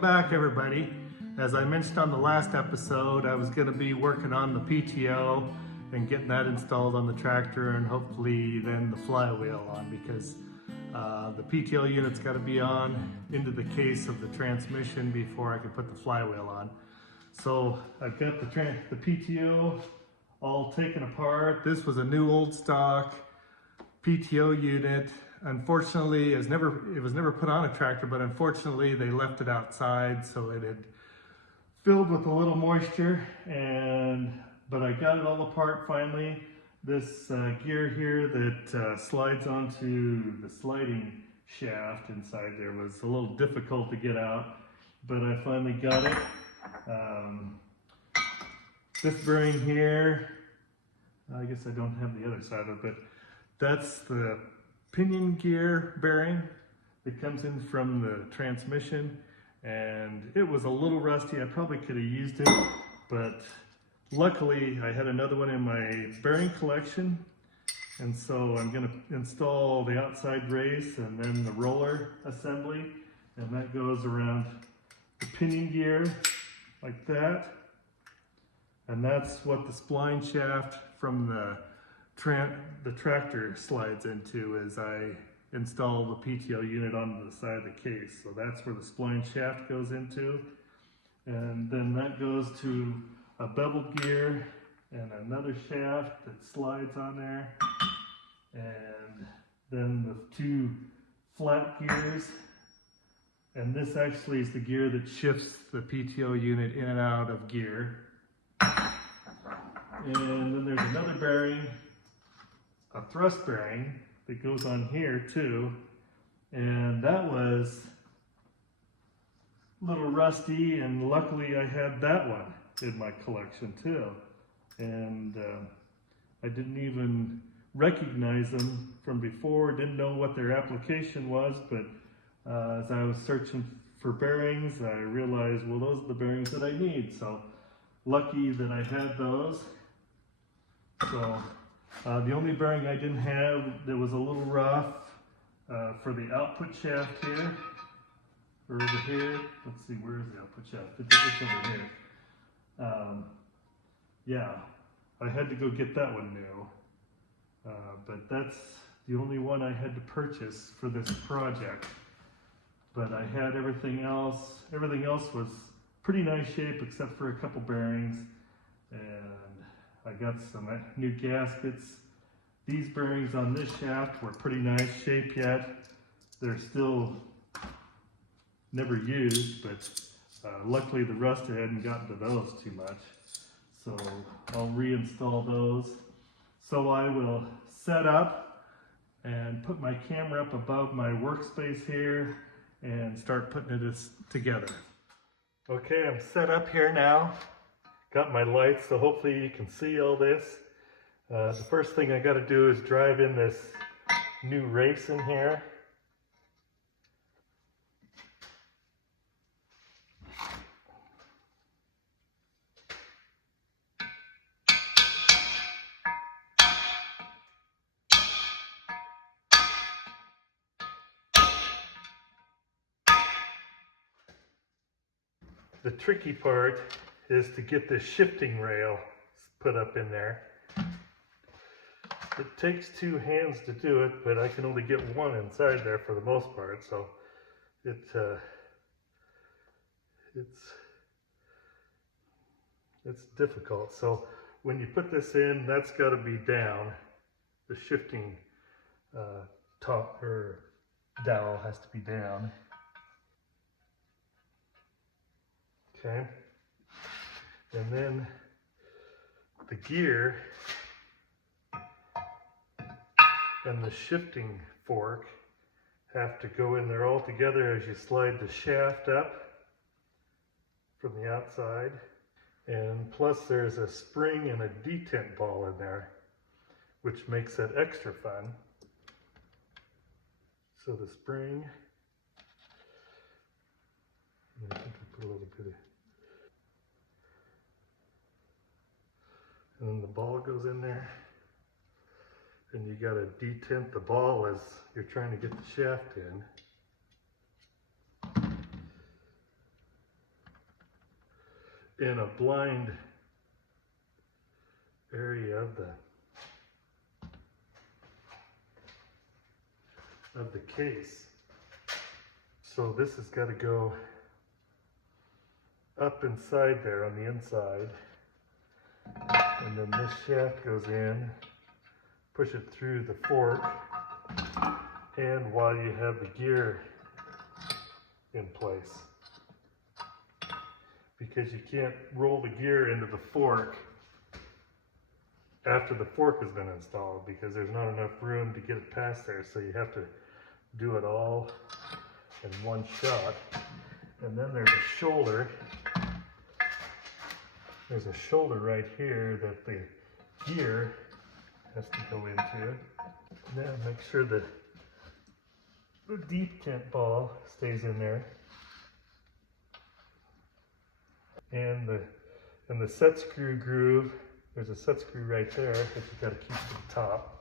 back, everybody. As I mentioned on the last episode, I was going to be working on the PTO and getting that installed on the tractor, and hopefully then the flywheel on, because the PTO unit's got to be on into the case of the transmission before I can put the flywheel on. So I've got the PTO all taken apart. This was a new old stock PTO unit. Unfortunately, it was never put on a tractor, but unfortunately they left it outside, so it had filled with a little moisture. But I got it all apart finally. This gear here that slides onto the sliding shaft inside there was a little difficult to get out, but I finally got it. This bearing here, I guess I don't have the other side of it, but that's the pinion gear bearing that comes in from the transmission, and it was a little rusty. I probably could have used it, but luckily I had another one in my bearing collection, and so I'm going to install the outside race and then the roller assembly, and that goes around the pinion gear like that, and that's what the spline shaft from the tractor slides into as I install the PTO unit onto the side of the case. So that's where the spline shaft goes into, and then that goes to a bevel gear and another shaft that slides on there, and then the two flat gears, and this actually is the gear that shifts the PTO unit in and out of gear. And then there's another bearing, a thrust bearing that goes on here too, and that was a little rusty, and luckily I had that one in my collection too, and I didn't even recognize them from before, didn't know what their application was, but as I was searching for bearings, I realized, well, those are the bearings that I need, so lucky that I had those. So the only bearing I didn't have that was a little rough for the output shaft here, or over here. Let's see, where is the output shaft? It's over here. Yeah, I had to go get that one new, but that's the only one I had to purchase for this project. But I had everything else. Everything else was pretty nice shape except for a couple bearings, and I got some new gaskets. These bearings on this shaft were pretty nice shape yet. They're still never used, but luckily the rust hadn't gotten to those too much. So I'll reinstall those. So I will set up and put my camera up above my workspace here and start putting it together. Okay, I'm set up here now. Got my lights, so hopefully you can see all this. The first thing I got to do is drive in this new race in here. The tricky part is to get this shifting rail put up in there. It takes two hands to do it, but I can only get one inside there for the most part, so it's difficult. So when you put this in, that's got to be down. The shifting top or dowel has to be down. Okay, and then the gear and the shifting fork have to go in there all together as you slide the shaft up from the outside. And plus there's a spring and a detent ball in there, which makes it extra fun. So the spring, I think I put a little bit of, and then the ball goes in there, and you got to detent the ball as you're trying to get the shaft in. in a blind area of the case. So this has got to go up inside there on the inside, and then this shaft goes in, push it through the fork, and while you have the gear in place, because you can't roll the gear into the fork after the fork has been installed, because there's not enough room to get it past there. So you have to do it all in one shot. And then there's a shoulder. There's a shoulder right here that the gear has to go into. Then make sure that the deep tent ball stays in there. And the set screw groove, there's a set screw right there that you got to keep to the top.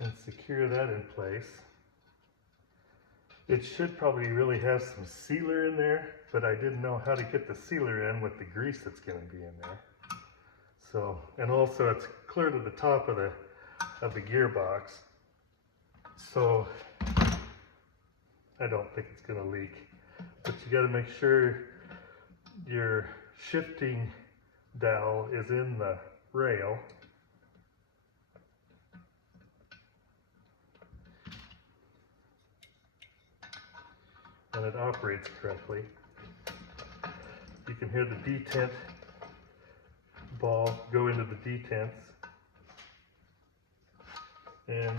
And secure that in place. It should probably really have some sealer in there, but I didn't know how to get the sealer in with the grease that's going to be in there. So, and also it's clear to the top of the gearbox, so I don't think it's going to leak. But you got to make sure your shifting dowel is in the rail. And it operates correctly. You can hear the detent ball go into the detents. And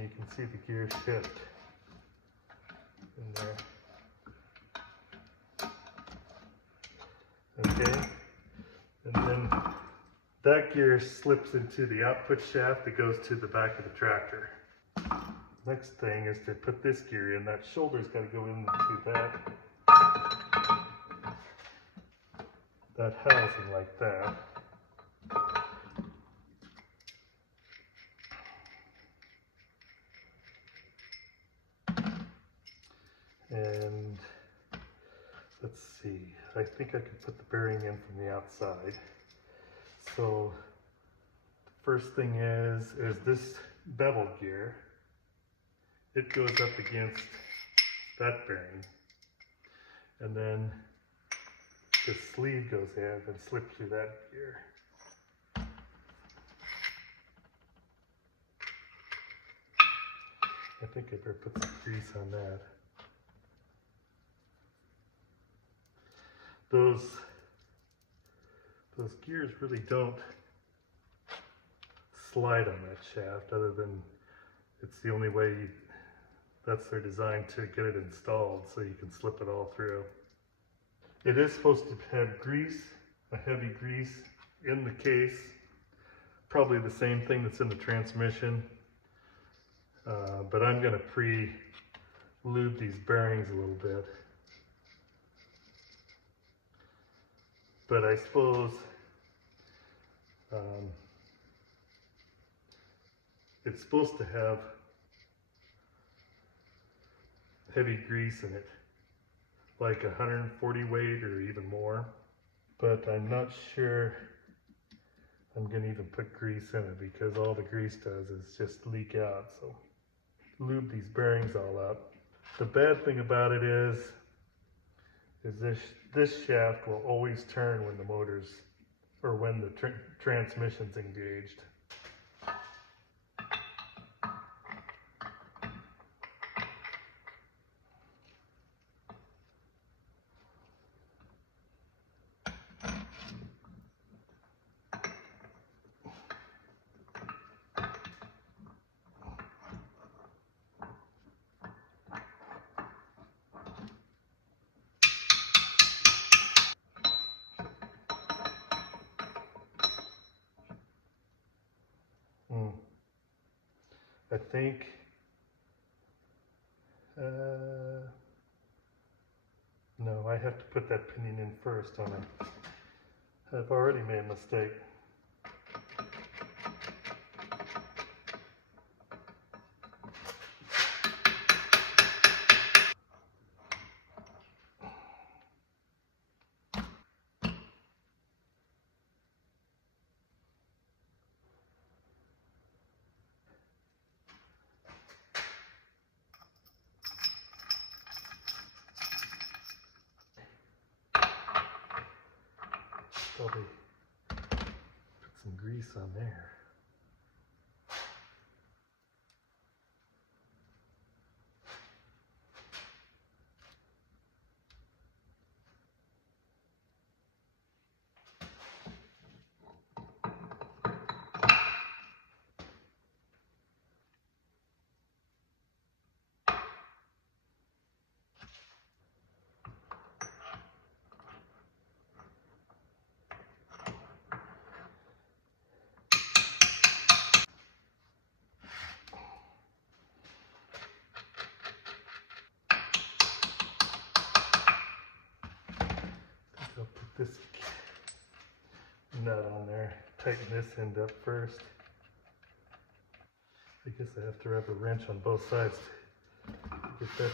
you can see the gear shift in there. Okay, and then that gear slips into the output shaft that goes to the back of the tractor. Next thing is to put this gear in. That shoulder's got to go into that housing like that. And let's see, I think I could put the bearing in from the outside. So the first thing is this bevel gear. It goes up against that bearing, and then the sleeve goes in and slips through that gear. I think I better put some grease on that. Those gears really don't slide on that shaft, other than it's the only way that's their design to get it installed, so you can slip it all through. It is supposed to have grease, a heavy grease in the case, probably the same thing that's in the transmission, but I'm going to pre-lube these bearings a little bit. But I suppose it's supposed to have heavy grease in it, like 140 weight or even more. But I'm not sure I'm going to even put grease in it, because all the grease does is just leak out. So lube these bearings all up. The bad thing about it is this shaft will always turn when the motor's, or when the transmission's engaged. I think. No, I have to put that pinion in first, don't I? I've already made a mistake. Probably put some grease on there. I'll put this nut on there, tighten this end up first. I guess I have to wrap a wrench on both sides to get that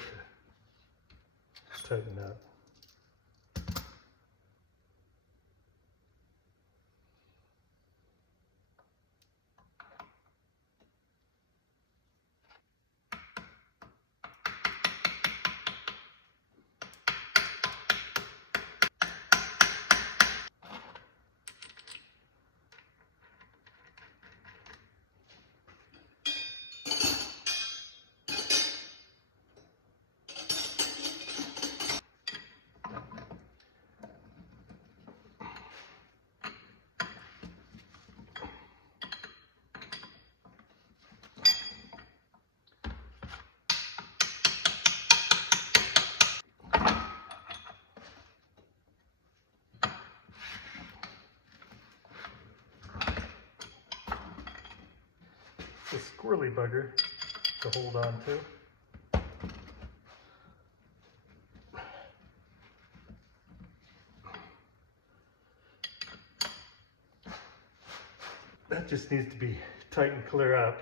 to tighten up. A squirrely bugger to hold on to. That just needs to be tightened clear up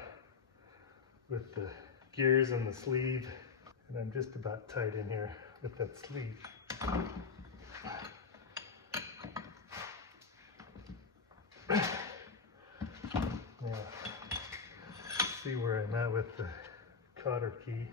with the gears and the sleeve. And I'm just about tight in here with that sleeve. Now, see where I'm at with the cotter key.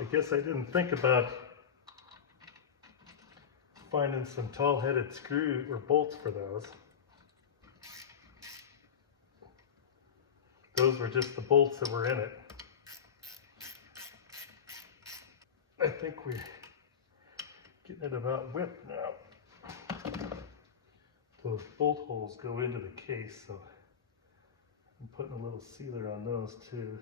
I guess I didn't think about finding some tall-headed screw or bolts for those. Those were just the bolts that were in it. I think we're getting it about whipped now. those bolt holes go into the case, so I'm putting a little sealer on those too.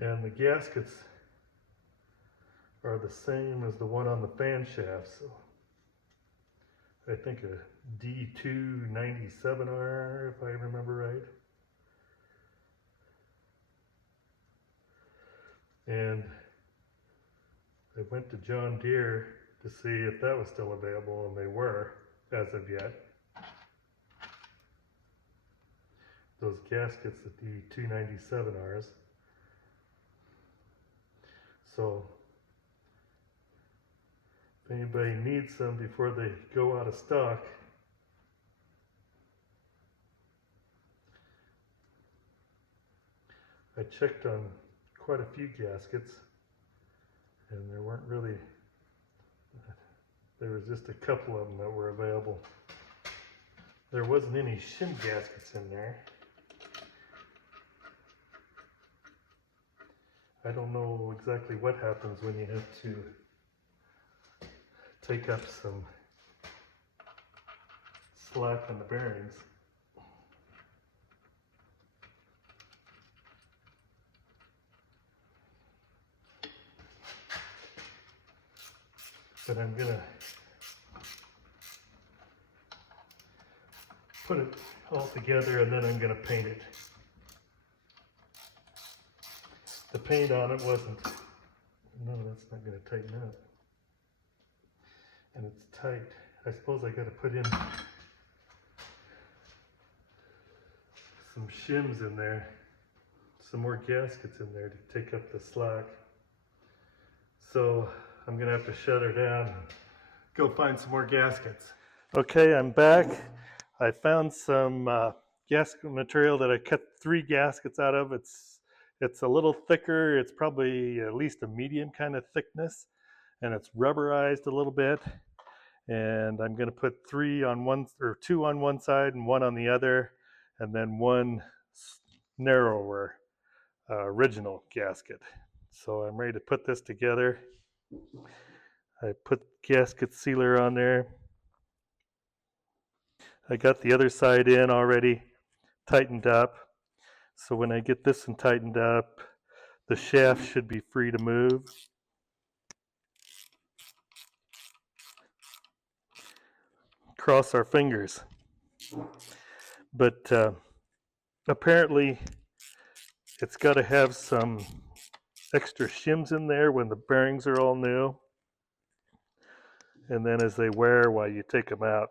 And the gaskets are the same as the one on the fan shaft, so I think a D297R, if I remember right. And I went to John Deere to see if that was still available, and they were, as of yet. Those gaskets, the D297Rs. So if anybody needs some before they go out of stock, I checked on quite a few gaskets, and there weren't really, there was just a couple of them that were available. There wasn't any shim gaskets in there. I don't know exactly what happens when you have to take up some slack on the bearings. But I'm gonna put it all together and then I'm gonna paint it. The paint on it wasn't, no, that's not gonna tighten up. And it's tight. I suppose I gotta put in some shims in there, some more gaskets in there to take up the slack. So I'm gonna have to shut her down and go find some more gaskets. Okay, I'm back. I found some gasket material that I cut 3 gaskets out of. It's a little thicker. It's probably at least a medium kind of thickness, and it's rubberized a little bit. And I'm going to put 3 on one, or 2 on one side and 1 on the other, and then 1 narrower original gasket. So I'm ready to put this together. I put gasket sealer on there. I got the other side in already tightened up. So when I get this one tightened up, the shaft should be free to move. Cross our fingers. But apparently it's got to have some extra shims in there when the bearings are all new. And then as they wear while you take them out.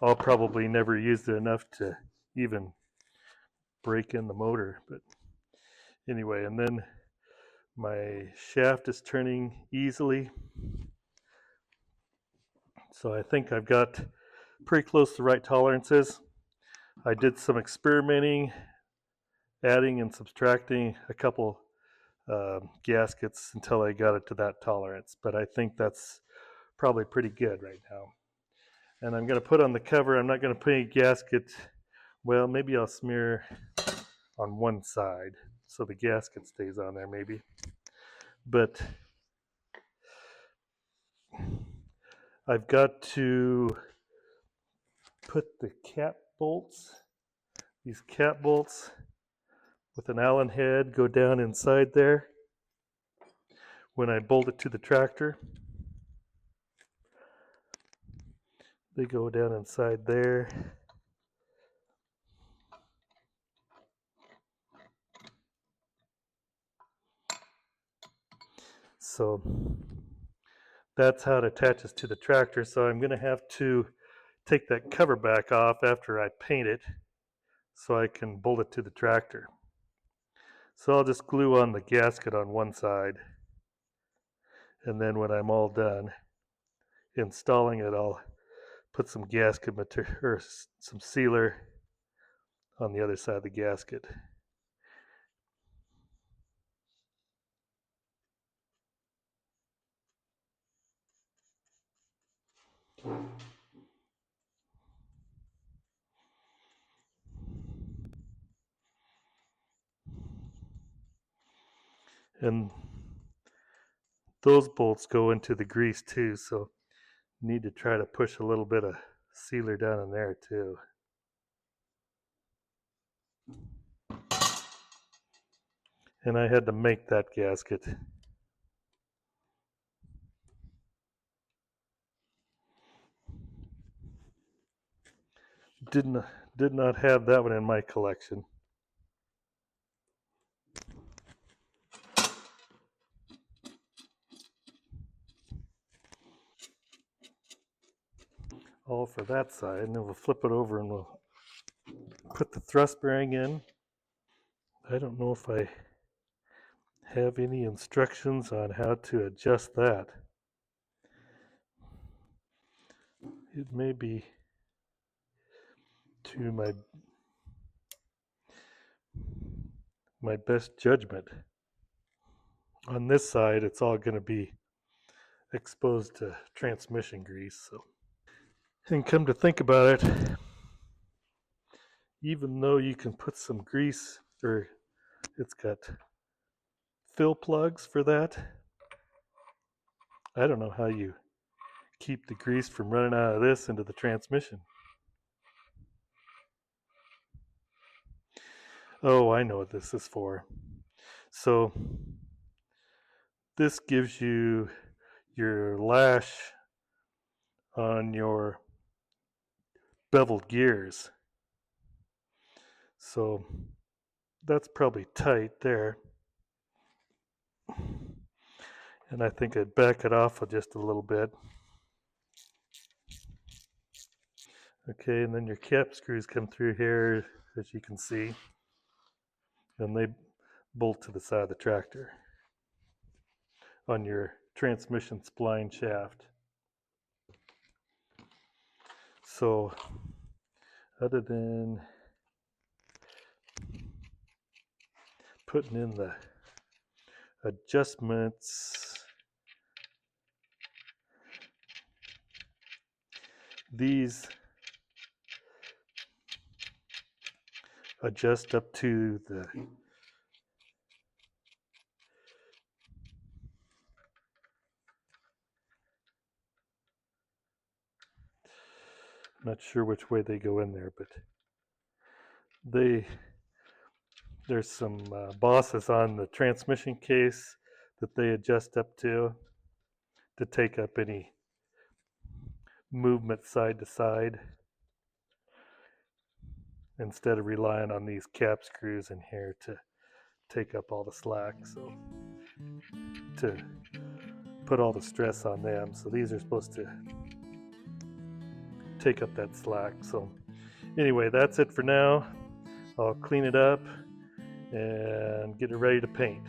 I'll probably never use it enough to even break in the motor. But anyway, and then my shaft is turning easily. So I think I've got pretty close to the right tolerances. I did some experimenting, adding and subtracting a couple gaskets until I got it to that tolerance. But I think that's probably pretty good right now. And I'm going to put on the cover, I'm not going to put any gasket. Well, maybe I'll smear on one side so the gasket stays on there maybe. But I've got to put the cap bolts, these cap bolts with an Allen head go down inside there when I bolt it to the tractor. They go down inside there. So that's how it attaches to the tractor. So I'm going to have to take that cover back off after I paint it so I can bolt it to the tractor. So I'll just glue on the gasket on one side, and then when I'm all done installing it, I'll put some gasket material or some sealer on the other side of the gasket. And those bolts go into the grease too, so need to try to push a little bit of sealer down in there too. And I had to make that gasket. Did not have that one in my collection. All for that side, and then we'll flip it over and we'll put the thrust bearing in. I don't know if I have any instructions on how to adjust that. It may be to my best judgment. On this side, it's all going to be exposed to transmission grease. So, and come to think about it, even though you can put some grease, or it's got fill plugs for that, I don't know how you keep the grease from running out of this into the transmission. Oh, I know what this is for. So this gives you your lash on your beveled gears. So that's probably tight there. And I think I'd back it off just a little bit. Okay, and then your cap screws come through here, as you can see, and they bolt to the side of the tractor on your transmission spline shaft. So other than putting in the adjustments, these adjust up to the not sure which way they go in there, but there's some bosses on the transmission case that they adjust up to take up any movement side to side instead of relying on these cap screws in here to take up all the slack, so to put all the stress on them. So these are supposed to take up that slack. So anyway, that's it for now. I'll clean it up and get it ready to paint.